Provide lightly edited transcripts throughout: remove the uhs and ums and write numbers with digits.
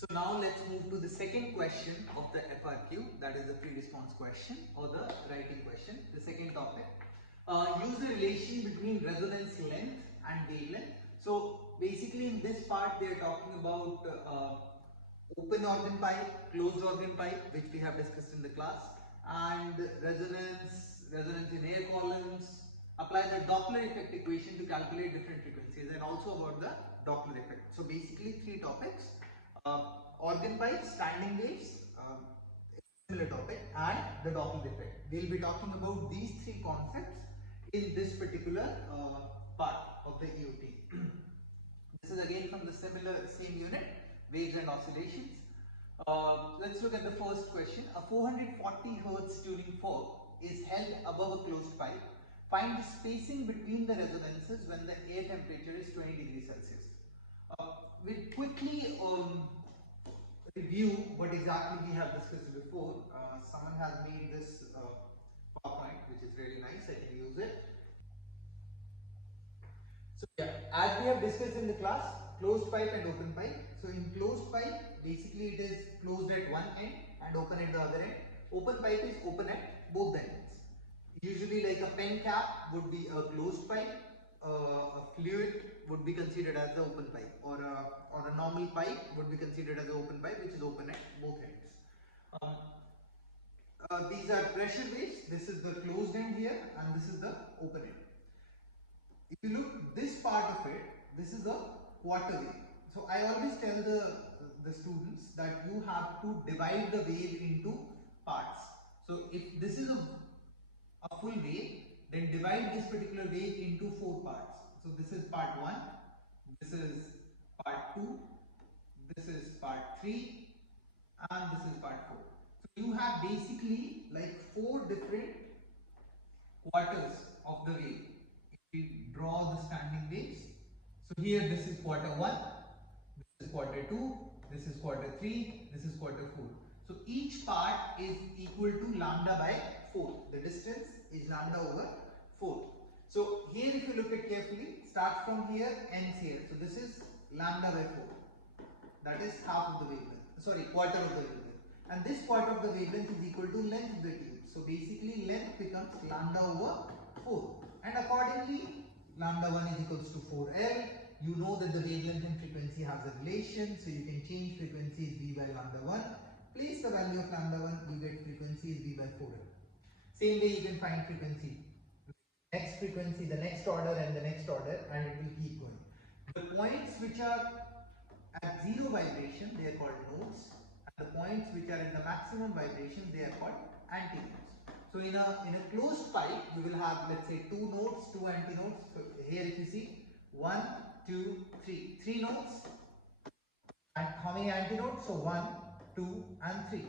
So now let's move to the second question of the FRQ, that is the pre-response question or the writing question, the second topic. Use the relation between resonance length and wavelength. So basically in this part they are talking about open organ pipe, closed organ pipe, which we have discussed in the class, and resonance in air columns. Apply the Doppler effect equation to calculate different frequencies, and also about the Doppler effect. So basically three topics: organ pipes, standing waves, similar topic, and the Doppler effect. We'll be talking about these three concepts in this particular part of the EOT. This is again from the same unit, waves and oscillations. Let's look at the first question. A 440 Hz tuning fork is held above a closed pipe. Find the spacing between the resonances when the air temperature is 20 degrees Celsius. We'll quickly review what exactly we have discussed before. Someone has made this PowerPoint, which is really nice. I can use it. So yeah, as we have discussed in the class, closed pipe and open pipe. So in closed pipe, basically it is closed at one end and open at the other end. Open pipe is open at both the ends. Usually like a pen cap would be a closed pipe, a fluid would be considered as the open pipe, or a normal pipe would be considered as an open pipe, which is open at both ends. These are pressure waves. This is the closed end here and this is the open end. If you look this part of it, this is a quarter wave. So I always tell the students that you have to divide the wave into parts. So if this is a full wave, then divide this particular wave into 4 parts. So this is part 1, this is part 2, this is part 3, and this is part 4. So you have basically like 4 different quarters of the wave. If we draw the standing waves, so here this is quarter 1, this is quarter 2, this is quarter 3, this is quarter 4. So each part is equal to lambda by 4. The distance is lambda over 4. So here if you look at carefully, starts from here, ends here. So this is lambda by 4. That is half of the wavelength. Sorry, quarter of the wavelength. And this quarter of the wavelength is equal to length of the tube. So basically length becomes lambda over 4. And accordingly, lambda 1 is equals to 4L. You know that the wavelength and frequency has a relation. So you can change frequency is V by lambda 1. Place the value of lambda 1, you get frequency is V by 4L. Same way you can find frequency. Next frequency, the next order and the next order, and it will keep going. The points which are at 0 vibration, they are called nodes. And the points which are in the maximum vibration, they are called antinodes. So in a closed pipe, you will have, let's say, 2 nodes, 2 antinodes. So here if you see 1, 2, 3, 3 nodes. And how many antinodes? So 1, 2 and 3.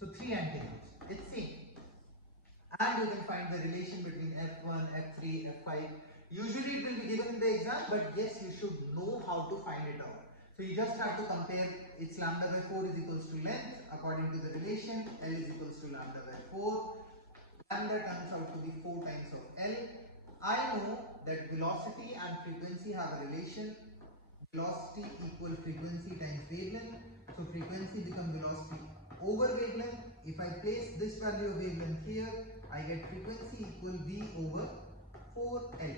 So 3 antinodes. It's same. And you can find the relation between F1, F3, F5. Usually it will be given in the exam, but yes, you should know how to find it out. So you just have to compare its lambda by 4 is equals to length according to the relation. L is equals to lambda by 4. Lambda turns out to be 4 times of L. I know that velocity and frequency have a relation. Velocity equal frequency times wavelength. So frequency becomes velocity over wavelength. If I place this value of wavelength here, I get frequency equal V over 4L.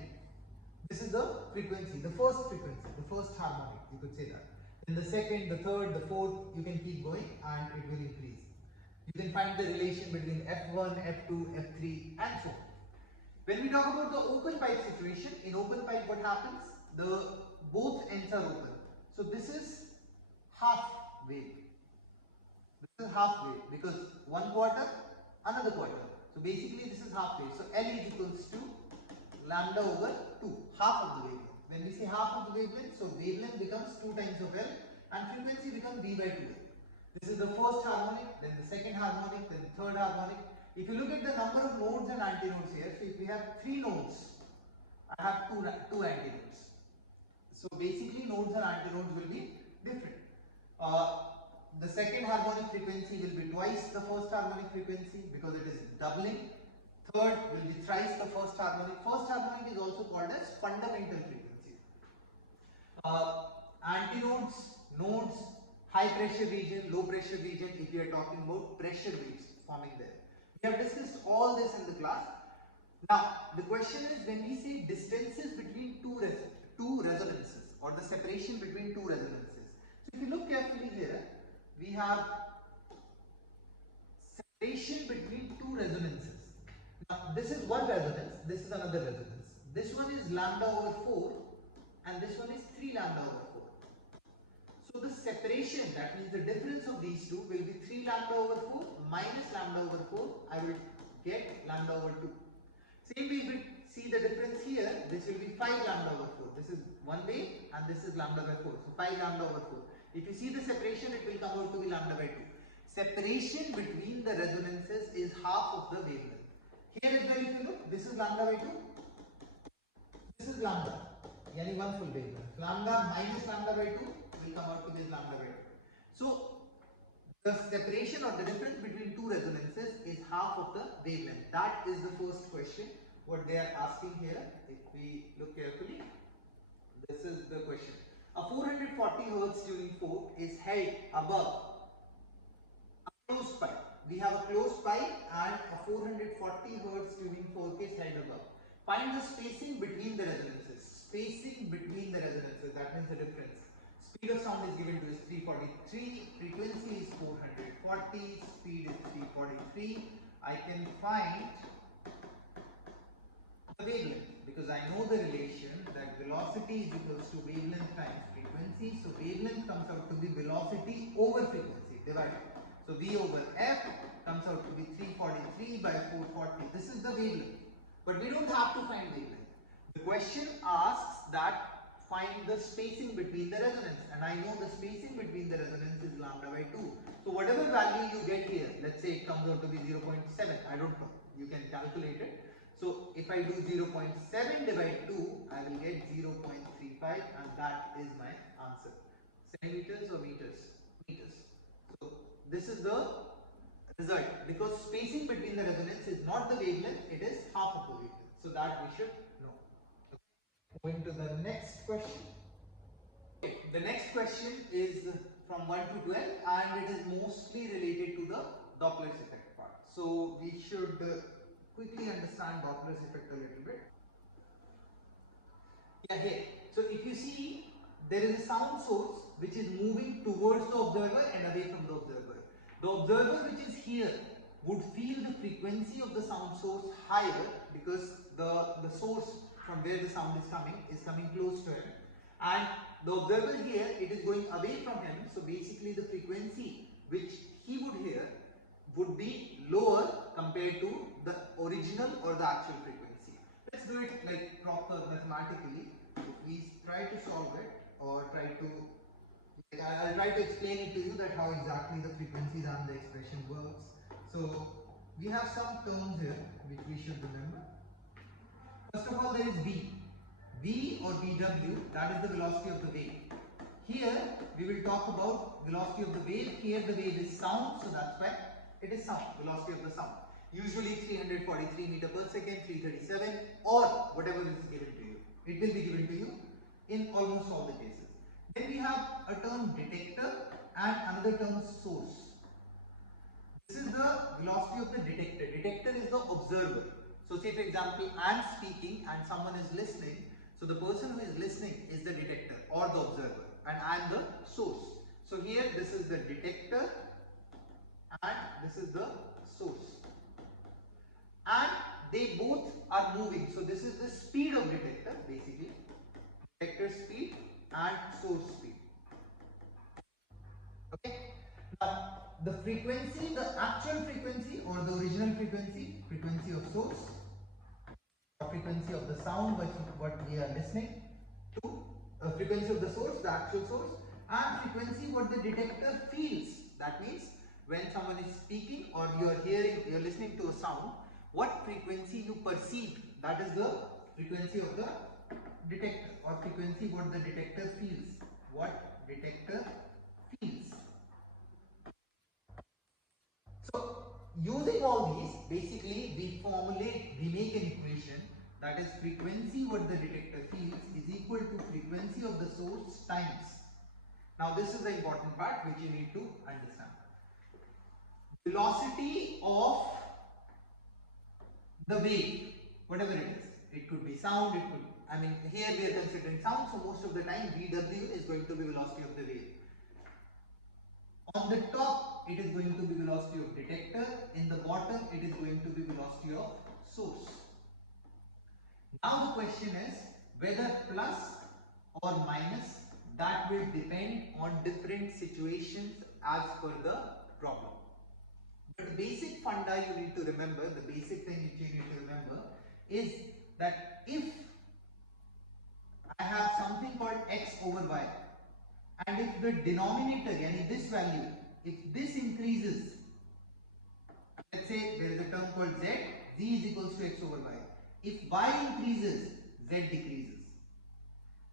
This is the frequency, the first frequency, the first harmonic, you could say that. Then the second, the third, the fourth, you can keep going and it will increase. You can find the relation between F1, F2, F3 and so on. When we talk about the open pipe situation, in open pipe what happens? Both ends are open. So this is half wave. This is half wave because one quarter, another quarter. So basically this is half wave. So L is equals to lambda over 2, half of the wavelength. When we say half of the wavelength, so wavelength becomes 2 times of L and frequency becomes V by 2L. This is the first harmonic, then the second harmonic, then the third harmonic. If you look at the number of nodes and antinodes here, so if we have 3 nodes, I have two antinodes. So basically nodes and antinodes will be different. The second harmonic frequency will be twice the first harmonic frequency because it is doubling. Third will be thrice the first harmonic. First harmonic is also called as fundamental frequency. Antinodes, nodes, high pressure region, low pressure region, if we are talking about pressure waves forming there. We have discussed all this in the class. Now, the question is, when we say distances between two resonances or the separation between two resonances. So if you look carefully here, we have separation between two resonances. Now, this is one resonance, this is another resonance. This one is lambda over 4 and this one is 3 lambda over 4. So the separation, that means the difference of these two will be 3 lambda over 4 minus lambda over 4. I will get lambda over 2. Same way, if we see the difference here, this will be 5 lambda over 4. This is one way and this is lambda by 4. So 5 lambda over 4. If you see the separation, it will come out to be lambda by 2. Separation between the resonances is half of the wavelength. Here as well, if you look, this is lambda by 2. This is lambda. Yani one full wavelength. Lambda minus lambda by 2 will come out to be lambda by 2. So the separation or the difference between two resonances is half of the wavelength. That is the first question what they are asking here. If we look carefully, this is the question. A 440 Hz tuning fork is held above a closed pipe. We have a closed pipe and a 440 Hz tuning fork is held above. Find the spacing between the resonances. Spacing between the resonances, that means the difference. Speed of sound is given to us 343, frequency is 440, speed is 343. I can find the wavelength because I know the relation that velocity is equals to wavelength times frequency. So wavelength comes out to be velocity over frequency divided. So V over F comes out to be 343 by 440. This is the wavelength. But we don't have to find wavelength. The question asks that find the spacing between the resonance, and I know the spacing between the resonance is lambda by 2. So whatever value you get here, let's say it comes out to be 0.7, I don't know, you can calculate it. So if I do 0.7 divide 2, I will get 0.35 and that is my answer. Centimeters or meters? Meters. So this is the result, because spacing between the resonance is not the wavelength, it is half of the wavelength. So that we should know. Moving to the next question. Okay, the next question is from 1 to 12 and it is mostly related to the Doppler effect part. So we should quickly understand Doppler effect a little bit. Yeah, here. So if you see, there is a sound source which is moving towards the observer and away from the observer. The observer which is here would feel the frequency of the sound source higher because the source from where the sound is coming close to him, and the observer here, it is going away from him, so basically the frequency which he would hear would be lower compared to the original or the actual frequency. Let's do it like proper mathematically. If we try to solve it or I'll try to explain it to you that how exactly the frequencies and the expression works. So we have some terms here which we should remember. First of all, there is V. V or VW, that is the velocity of the wave. Here we will talk about velocity of the wave. Here the wave is sound, so that's why it is sound, velocity of the sound. Usually 343 meter per second, 337 or whatever is given to you. It will be given to you in almost all the cases. Then we have a term detector and another term source. This is the velocity of the detector. Detector is the observer. So say for example, I am speaking and someone is listening. So the person who is listening is the detector or the observer and I am the source. So here this is the detector and this is the source. And they both are moving. So this is the speed of detector basically. Detector speed and source speed. Okay. Now the frequency, the actual frequency or the original frequency, frequency of source, frequency of the sound what we are listening to, frequency of the source, the actual source, and frequency what the detector feels. That means when someone is speaking or you are listening to a sound, what frequency you perceive, that is the frequency of the detector, or frequency what the detector feels. What detector feels. So using all these, basically we make an equation, that is frequency what the detector feels is equal to frequency of the source times Now this is the important part which you need to understand. Velocity of the wave, whatever it is. It could be sound, it could, I mean, here we are considering sound, so most of the time VW is going to be velocity of the wave. On the top, it is going to be velocity of detector. In the bottom, it is going to be velocity of source. Now the question is whether plus or minus, that will depend on different situations as per the problem. But the basic funda you need to remember, the basic thing which you need to remember is that if I have something called x over y, and if the denominator, yani this value, if this increases, let's say there is a term called z is equals to x over y. If y increases, z decreases.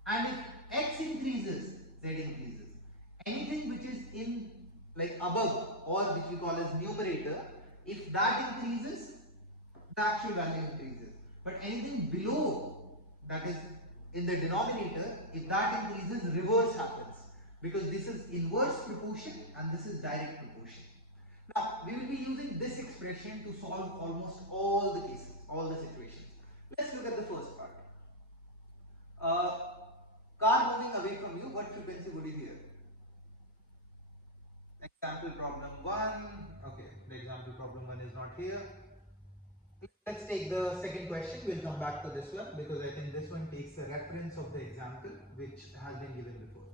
And if x increases, z increases. Anything which is in like above or which we call as numerator, if that increases, the actual value increases. But anything below, that is in the denominator, if that increases, reverse happens. Because this is inverse proportion and this is direct proportion. Now, we will be using this expression to solve almost all the cases, all the situations. Let's look at the first part. Car moving away from you, what frequency would you hear? Example problem 1. Okay, the example problem 1 is not here. Let's take the second question. We'll come back to this one because I think this one takes a reference of the example which has been given before.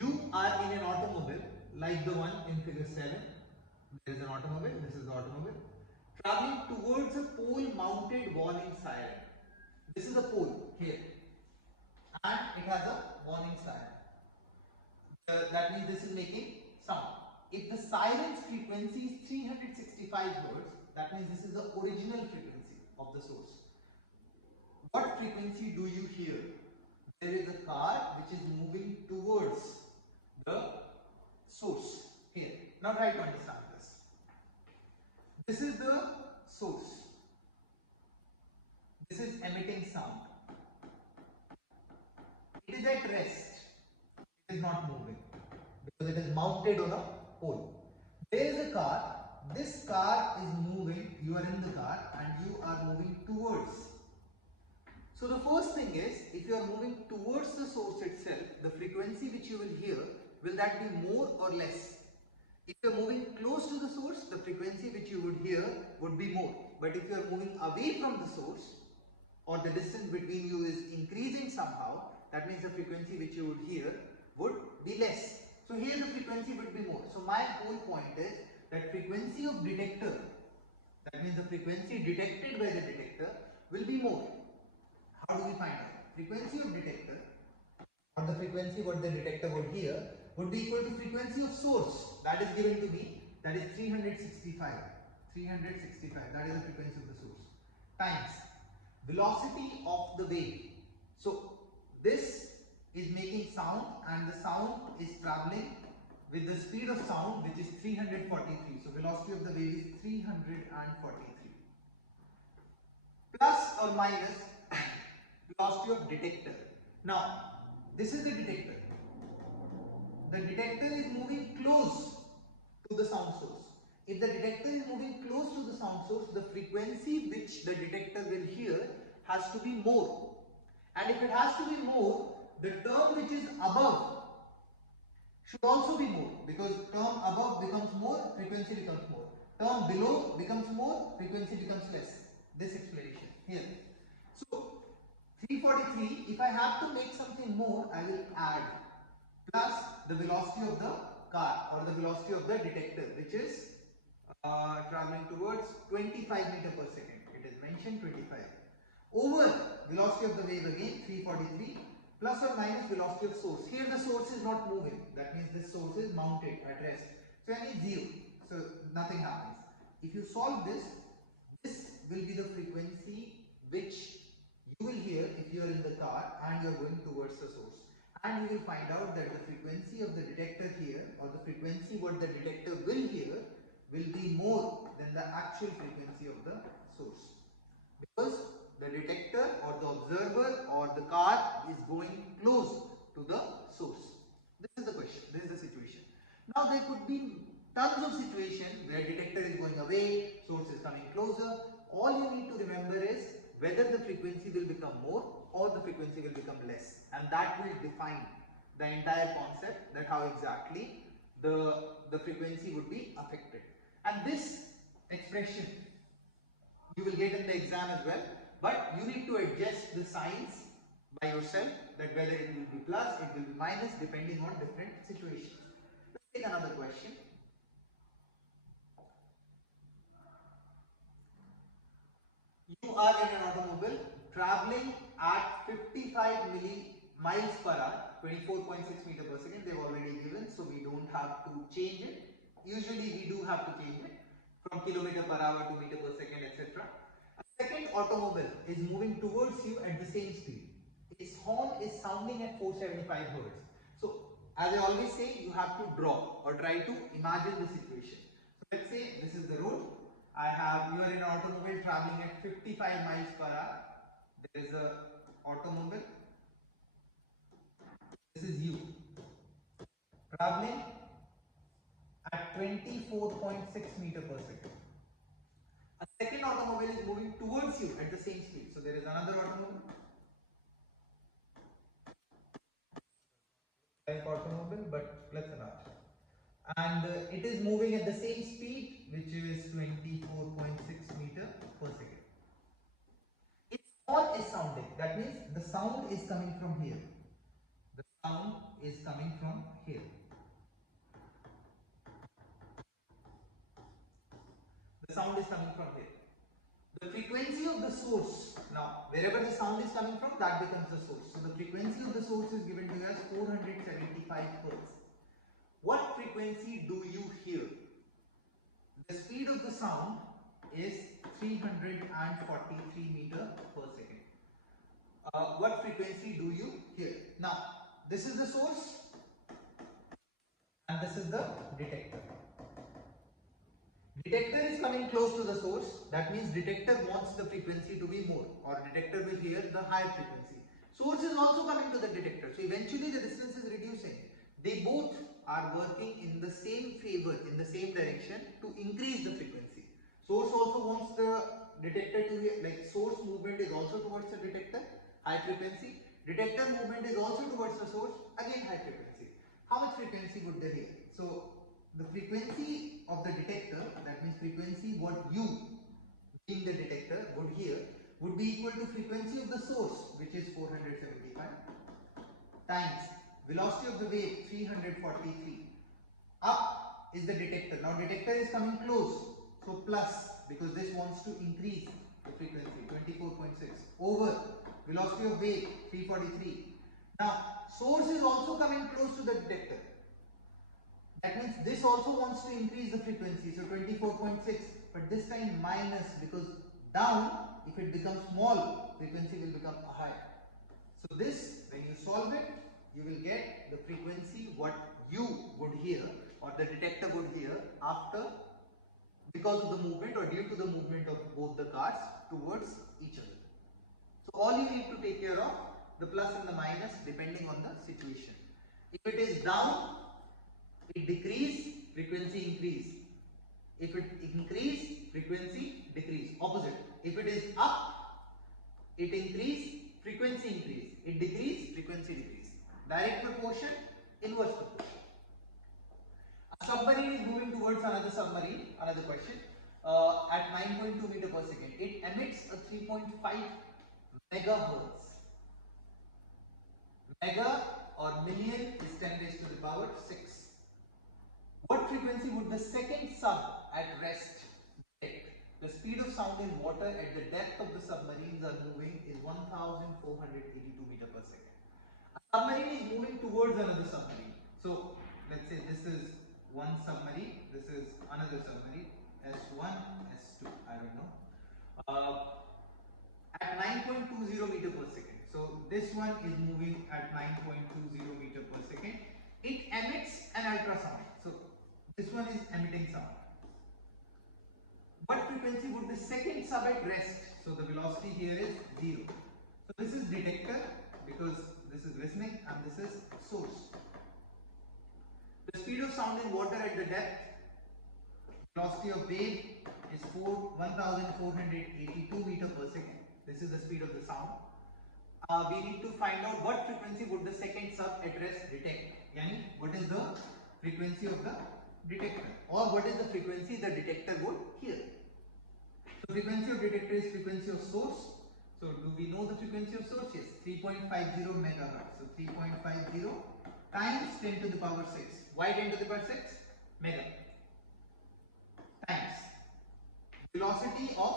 You are in an automobile like the one in figure 7. There is an automobile, this is the automobile, traveling towards a pole mounted warning siren. This is a pole here and it has a warning siren. That means this is making sound. If the siren's frequency is 365 Hz, that means this is the original frequency of the source. What frequency do you hear? There is a car which is moving towards the source here. Now try to understand this. This is the source. This is emitting sound. It is at rest. It is not moving because it is mounted on a pole. There is a car. This car is moving. You are in the car and you are moving towards. So the first thing is, if you are moving towards the source itself, the frequency which you will hear, will that be more or less? If you are moving close to the source, the frequency which you would hear would be more. But if you are moving away from the source, or the distance between you is increasing somehow, that means the frequency which you would hear would be less. So here the frequency would be more. So my whole point is that frequency of detector, that means the frequency detected by the detector, will be more. How do we find out? Frequency of detector, or the frequency what the detector would hear, would be equal to frequency of source. That is given to me. That is 365. 365. That is the frequency of the source. Times velocity of the wave. So this is making sound and the sound is traveling with the speed of sound, which is 343. So velocity of the wave is 343. Plus or minus velocity of detector. Now, this is the detector. The detector is moving close to the sound source. If the detector is moving close to the sound source, the frequency which the detector will hear has to be more. And if it has to be more, the term which is above should also be more, because term above becomes more, frequency becomes more. Term below becomes more, frequency becomes less. This explanation here. So 343, if I have to make something more, I will add plus the velocity of the car or the velocity of the detector, which is traveling towards 25 meter per second. It is mentioned 25. Over velocity of the wave again 343 plus or minus velocity of source. Here the source is not moving. That means this source is mounted at rest. So I need 0. So nothing happens. If you solve this, this will be the frequency which you will hear if you are in the car and you are going towards the source. And you will find out that the frequency of the detector here, or the frequency what the detector will hear, will be more than the actual frequency of the source. Because the detector or the observer or the car is going close to the source. This is the question. now there could be tons of situations where detector is going away, source is coming closer. All you need to remember is whether the frequency will become more or the frequency will become less, and that will define the entire concept, that how exactly the frequency would be affected. And this expression you will get in the exam as well, but you need to adjust the signs by yourself, that whether it will be plus, it will be minus, depending on different situations. Let's take another question. You are in an automobile traveling at 55 miles per hour, 24.6 meter per second. They've already given, so we don't have to change it. Usually we do have to change it from kilometer per hour to meter per second, etc. A second automobile is moving towards you at the same speed. Its horn is sounding at 475 Hz. So, as I always say, you have to draw or try to imagine the situation. So, let's say this is the road. You are in an automobile traveling at 55 miles per hour. There is a automobile. This is you traveling at 24.6 meter per second. A second automobile is moving towards you at the same speed. So there is another automobile. Like automobile, but let's allow it. And it is moving at the same speed, which is 24.6 meter per second. Its horn is sounding. That means the sound is coming from here. The sound is coming from here. The sound is coming from here. The frequency of the source, now wherever the sound is coming from, that becomes the source. So the frequency of the source is given to you as 475 Hz. What frequency do you hear? The speed of the sound is 343 meter per second. What frequency do you hear? Now, this is the source and this is the detector. Detector is coming close to the source. That means detector wants the frequency to be more, or detector will hear the higher frequency. Source is also coming to the detector. So eventually the distance is reducing. They both are working in the same favor, in the same direction to increase the frequency. Source also wants the detector to hear, like source movement is also towards the detector, high frequency. Detector movement is also towards the source, again high frequency. How much frequency would they hear? So the frequency of the detector, that means frequency what you being the detector would hear, would be equal to frequency of the source, which is 475, times velocity of the wave 343. Up is the detector. Now detector is coming close, so plus, because this wants to increase the frequency 24.6 over velocity of wave 343. Now source is also coming close to the detector. That means this also wants to increase the frequency, so 24.6, but this time minus, because down, if it becomes small, frequency will become higher. So this, when you solve it, you will get the frequency what you would hear or the detector would hear after, because of the movement or due to the movement of both the cars towards each other. So all you need to take care of the plus and the minus depending on the situation. If it is down, it decrease, frequency increase. If it increase, frequency decrease. Opposite. If it is up, it increase, frequency increase. It decrease, frequency decrease. Direct proportion, inverse proportion. A submarine is moving towards another submarine, another question, at 9.2 meter per second. It emits a 3.5 megahertz. Mega or million is 10 raised to the power 6. What frequency would the second sub at rest detect? The speed of sound in water at the depth of the submarines are moving is 1482 meter per second. A submarine is moving towards another submarine. So let's say this is one submarine, this is another submarine, S1, S2, I don't know. At 9.20 meter per second. So this one is moving at 9.20 meter per second. It emits an ultrasound. So this one is emitting sound. What frequency would the second sub at rest? So the velocity here is 0. So this is detector because this is listening and this is source. The The speed of sound in water at the depth, velocity of wave is 1482 meter per second. This is the speed of the sound. We need to find out what frequency would the second sub at rest detect. Yani, what is the frequency of the detector, or what is the frequency the detector would hear. So frequency of detector is frequency of source. So do we know the frequency of source? Yes, 3.50 megahertz. So 3.50 times 10 to the power 6. Why 10 to the power 6? Mega. Times velocity of,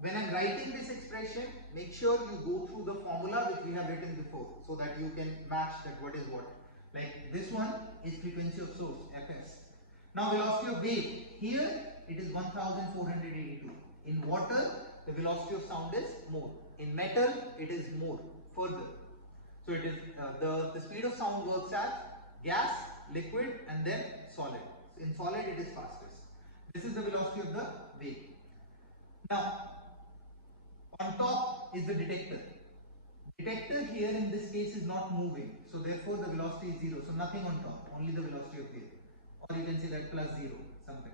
when I'm writing this expression, make sure you go through the formula which we have written before, so that you can match that what is what. Like this one is frequency of source, Fs. Now velocity of wave, here it is 1482. In water, the velocity of sound is more. In metal, it is more, further. So it is the speed of sound works as gas, liquid and then solid. In solid, it is fastest. This is the velocity of the wave. Now, on top is the detector. Detector here in this case is not moving, so therefore the velocity is 0. So nothing on top, only the velocity of wave. Or you can say that plus 0, something.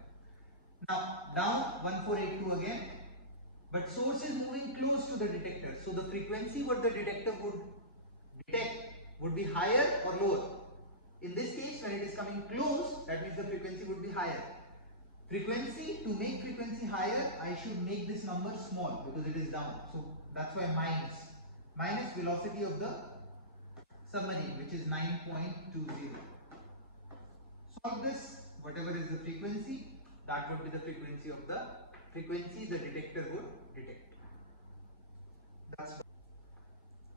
Now, down 1482 again, but source is moving close to the detector. So the frequency what the detector would detect would be higher or lower. In this case, when it is coming close, that means the frequency would be higher. Frequency, to make frequency higher, I should make this number small because it is down. So that's why minus. Minus velocity of the submarine, which is 9.20. Solve this, whatever is the frequency, that would be the frequency of the frequency the detector would detect. That's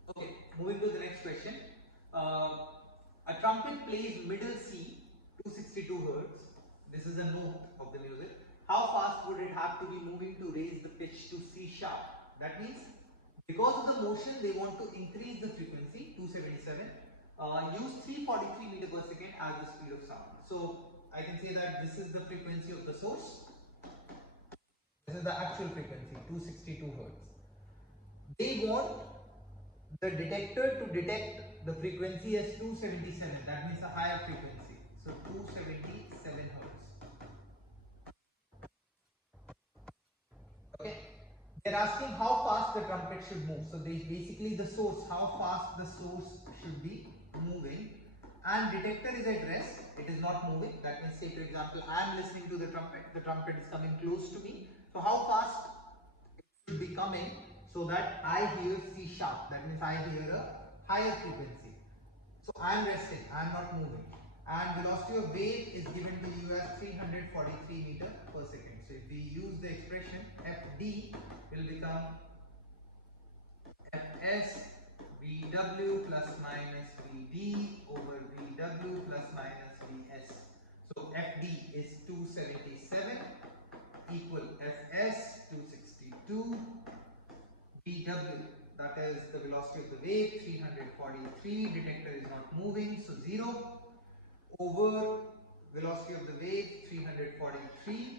okay. Moving to the next question. A trumpet plays middle C, 262 Hz. This is a note of the music. How fast would it have to be moving to raise the pitch to C sharp? That means, because of the motion, they want to increase the frequency, 277. Use 343 meter per second as the speed of sound. So I can say that this is the frequency of the source. This is the actual frequency, 262 Hz. They want the detector to detect the frequency as 277. That means a higher frequency. So 277 Hz. Okay. They're asking how fast the trumpet should move. So they basically the source, how fast the source should be moving. And detector is at rest. It is not moving. That means, say for example, I am listening to the trumpet. The trumpet is coming close to me. So how fast it should be coming so that I hear C sharp. That means I hear a higher frequency. So I am resting. I am not moving. And velocity of wave is given to you as 343 meter per second. So if we use the expression, Fd will become Fs Vw plus minus Vd over Vw plus minus Vs. So Fd is 277 equal Fs 262, Vw, that is the velocity of the wave, 343, detector is not moving, so 0, over velocity of the wave, 343,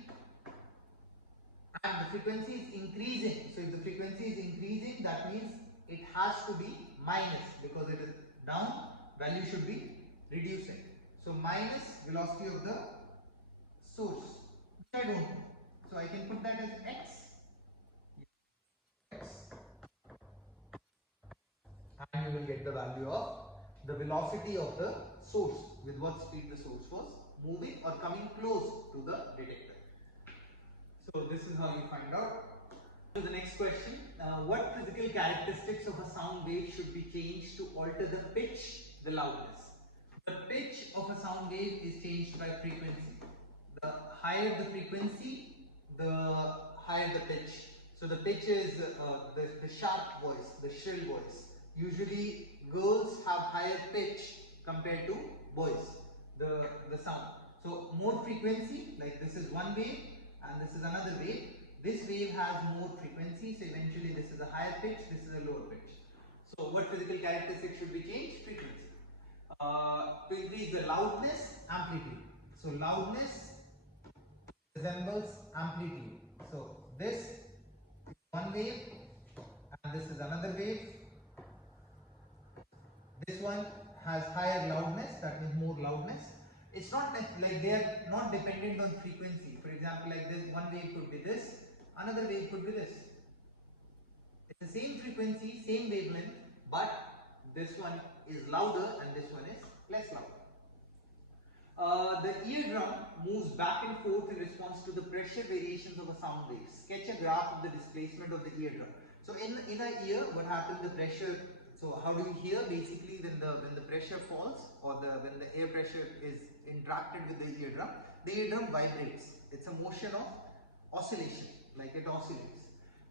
and the frequency is increasing. So if the frequency is increasing, that means it has to be minus, because it is down, value should be reducing. So minus velocity of the source, which I don't know. So I can put that as x, and you will get the value of the velocity of the source, with what speed the source was moving or coming close to the detector. So this is how you find out. To the next question, what physical characteristics of a sound wave should be changed to alter the pitch, the loudness? The pitch of a sound wave is changed by frequency. The higher the frequency, the higher the pitch. So the pitch is the sharp voice, the shrill voice. Usually girls have higher pitch compared to boys, the sound. So more frequency, like this is one wave and this is another wave. This wave has more frequency, so eventually this is a higher pitch, this is a lower pitch. So what physical characteristics should be changed? Frequency. To increase the loudness, amplitude. So loudness resembles amplitude. So this is one wave and this is another wave. This one has higher loudness, that means more loudness. It's not like they are not dependent on frequency. For example, like this, one wave could be this, another wave could be this. It's the same frequency, same wavelength, but this one is louder and this one is less loud. The eardrum moves back and forth in response to the pressure variations of a sound wave. Sketch a graph of the displacement of the eardrum. So in an ear, what happens? The pressure. So how do you hear? Basically, when the pressure falls, or when the air pressure is interacted with the eardrum vibrates. It's a motion of oscillation, like it oscillates.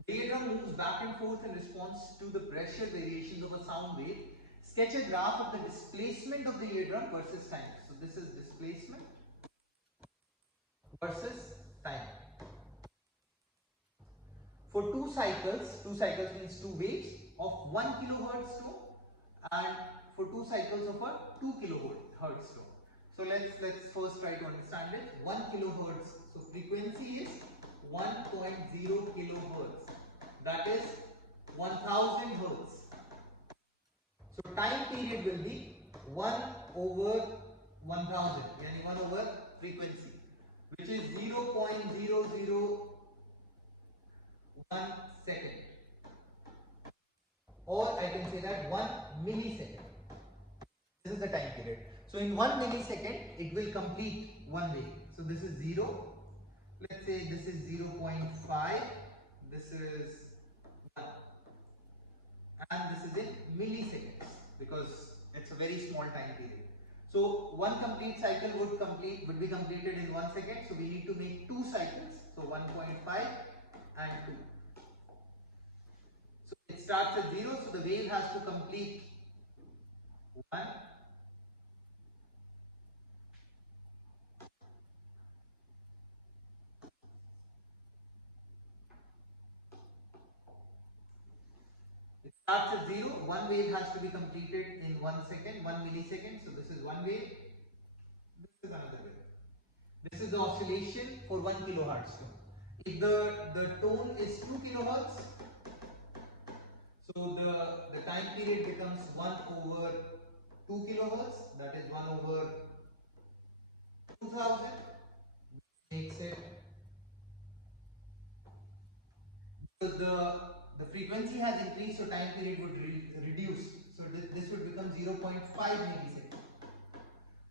The eardrum moves back and forth in response to the pressure variations of a sound wave. Sketch a graph of the displacement of the eardrum versus time. So this is displacement versus time. For two cycles means two waves of 1 kilohertz tone, and for two cycles of a 2 kilohertz tone. So let's first try to understand it. 1 kilohertz. So frequency is 1.0 kilohertz. That is 1000 hertz. So time period will be 1 over 1000, yani 1 over frequency, which is 0.001 second, or I can say that 1 millisecond. This is the time period. So in 1 millisecond, it will complete one wave. So this is 0. Let's say this is 0.5. This is 1. And this is in milliseconds, because it's a very small time period. So one complete cycle would be completed in 1 second. So we need to make two cycles. So 1.5 and 2. So it starts at 0. So the wave has to complete 1. It starts at 0. One wave has to be completed in 1 second, 1 millisecond. So this is one wave. This is another wave. This is the oscillation for 1 kilohertz tone. If the tone is 2 kilohertz, so the time period becomes 1 over 2 kilohertz, that is 1 over 2000. Makes it, because the frequency has increased, so time period would reduce. So this would become 0.5 millisecond.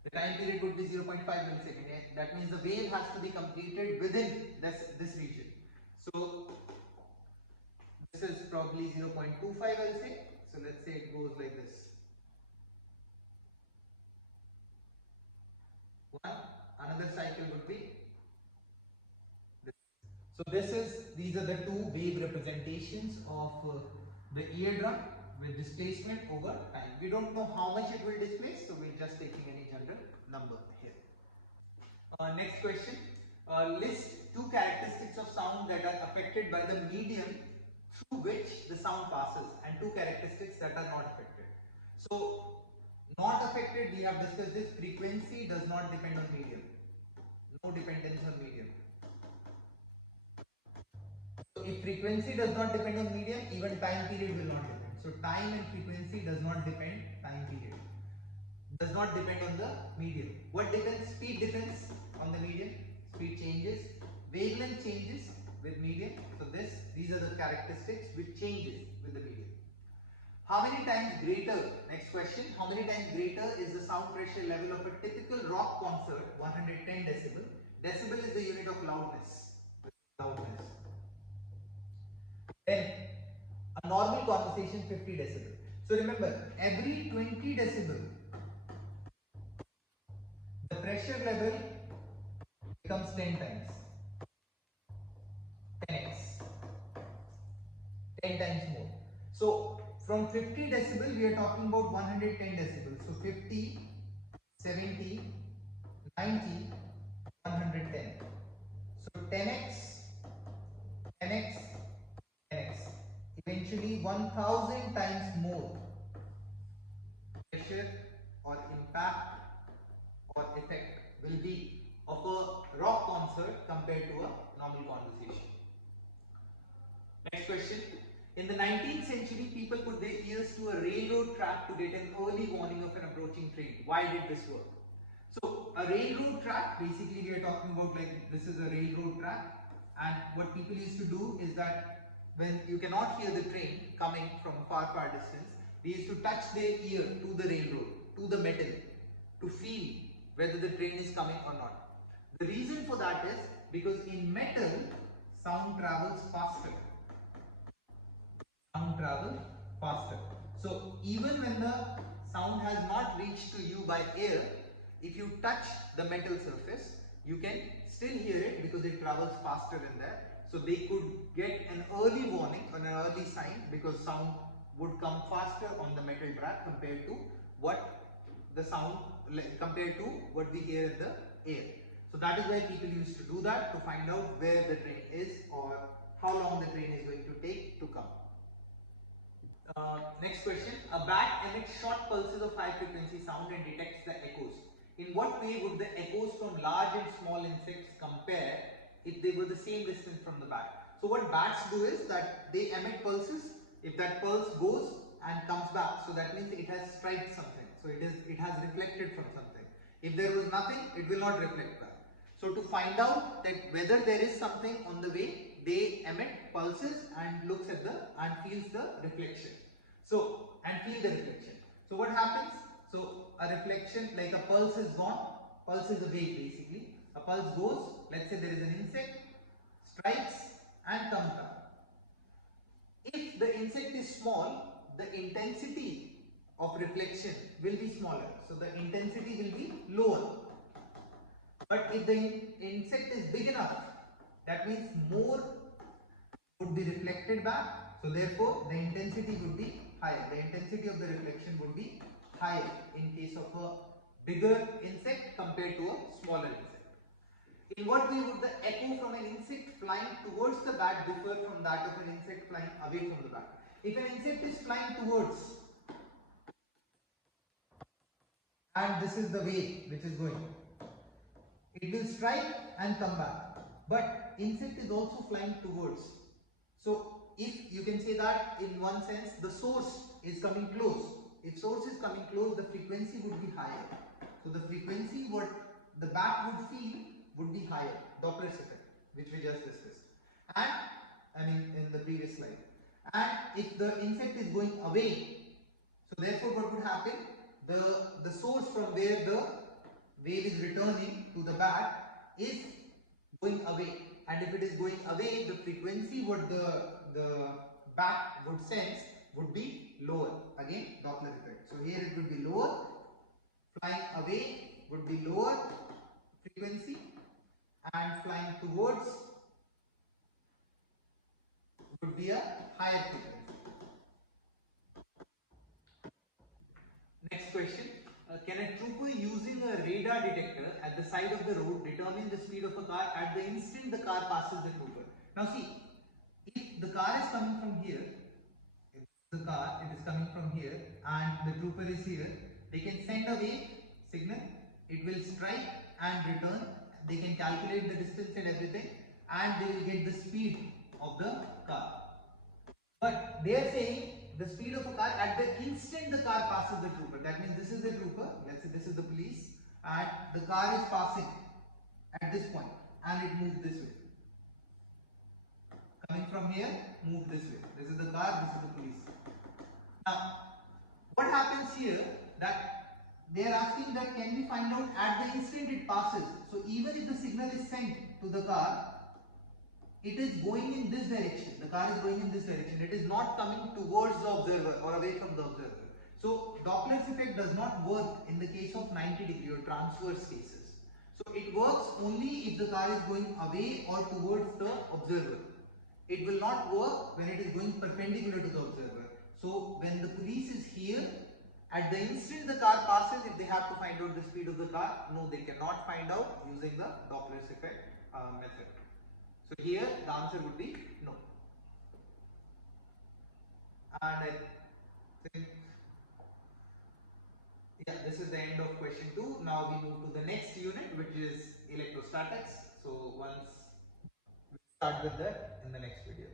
The time period would be 0.5 millisecond. That means the wave has to be completed within this region. So this is probably 0.25, I'll say. So let's say it goes like this. 1. Another cycle would be this. So these are the two wave representations of the eardrum with displacement over time. We don't know how much it will displace, so we're just taking any general number here. Next question. List two characteristics of sound that are affected by the medium through which the sound passes, and two characteristics that are not affected. So, not affected, we have discussed this. Frequency does not depend on medium. No dependence on medium. So, if frequency does not depend on medium, even time period will not depend. So, time and frequency does not depend, time period does not depend on the medium. What depends? Speed depends on the medium. Speed changes. Wavelength changes with medium. So these are the characteristics which changes with the medium. How many times greater? Next question. How many times greater is the sound pressure level of a typical rock concert? 110 decibel. Decibel is the unit of loudness. Then a normal conversation 50 decibel. So remember, every 20 decibel the pressure level becomes 10 times. 10x. 10 times more. So from 50 decibel we are talking about 110 decibel. So 50, 70, 90, 110. So 10x, 10x, 10x. Eventually 1000 times more pressure or impact or effect will be of a rock concert compared to a normal conversation. Next question. In the 19th century, people put their ears to a railroad track to get an early warning of an approaching train. Why did this work? So a railroad track, basically we are talking about like this is a railroad track, and what people used to do is that when you cannot hear the train coming from a far distance, they used to touch their ear to the railroad, to the metal, to feel whether the train is coming or not. The reason for that is because in metal, sound travels faster. Sound travels faster. So even when the sound has not reached to you by ear, if you touch the metal surface, you can still hear it because it travels faster in there. So they could get an early warning or an early sign because sound would come faster on the metal track compared to what the sound compared to what we hear in the air. So that is why people used to do that, to find out where the train is or how long the train is going to take to come. Next question. A bat emits short pulses of high frequency sound and detects the echoes. In what way would the echoes from large and small insects compare if they were the same distance from the bat? So what bats do is that they emit pulses. If that pulse goes and comes back, so that means it has striked something. So it has reflected from something. If there was nothing, it will not reflect back. So to find out that whether there is something on the way, they emit pulses and looks at the and feels the reflection. So and feel the reflection. So what happens? So a reflection, like a pulse is gone, pulse is a wave basically. A pulse goes, let's say there is an insect, strikes and comes back. If the insect is small, the intensity of reflection will be smaller. So the intensity will be lower. But if the insect is big enough, that means more would be reflected back. So therefore, the intensity would be higher. The intensity of the reflection would be higher in case of a bigger insect compared to a smaller insect. In what way would the echo from an insect flying towards the bat differ from that of an insect flying away from the bat? If an insect is flying towards, and this is the way which is going, it will strike and come back. But insect is also flying towards. So if you can say that in one sense the source is coming close. If source is coming close, the frequency would be higher. So the frequency what the bat would feel would be higher. Doppler effect, which we just discussed. And I mean in the previous slide. And if the insect is going away, so therefore what would happen? The source from where the wave is returning to the bat is going away, and if it is going away, the frequency what the bat would sense would be lower. Again, Doppler effect. So here it would be lower, flying away would be lower frequency, and flying towards would be a higher frequency. Next question. Can a trooper using a radar detector at the side of the road determine the speed of a car at the instant the car passes the trooper? Now see, if the car is coming from here, it is coming from here and the trooper is here, they can send a wave signal, it will strike and return, they can calculate the distance and everything, and they will get the speed of the car. But they are saying the speed of a car at the instant the car passes the trooper. That means this is the trooper, let's say this is the police, and the car is passing at this point and it moves this way. Coming from here, move this way. This is the car, this is the police. Now, what happens here that they are asking that can we find out at the instant it passes. So even if the signal is sent to the car, it is going in this direction. The car is going in this direction. It is not coming towards the observer or away from the observer. So Doppler's effect does not work in the case of 90 degree or transverse cases. So it works only if the car is going away or towards the observer. It will not work when it is going perpendicular to the observer. So when the police is here, at the instant the car passes, if they have to find out the speed of the car, no, they cannot find out using the Doppler's effect method. So here the answer would be no. And I think, yeah, this is the end of question 2. Now we move to the next unit, which is electrostatics. So once we start with that in the next video.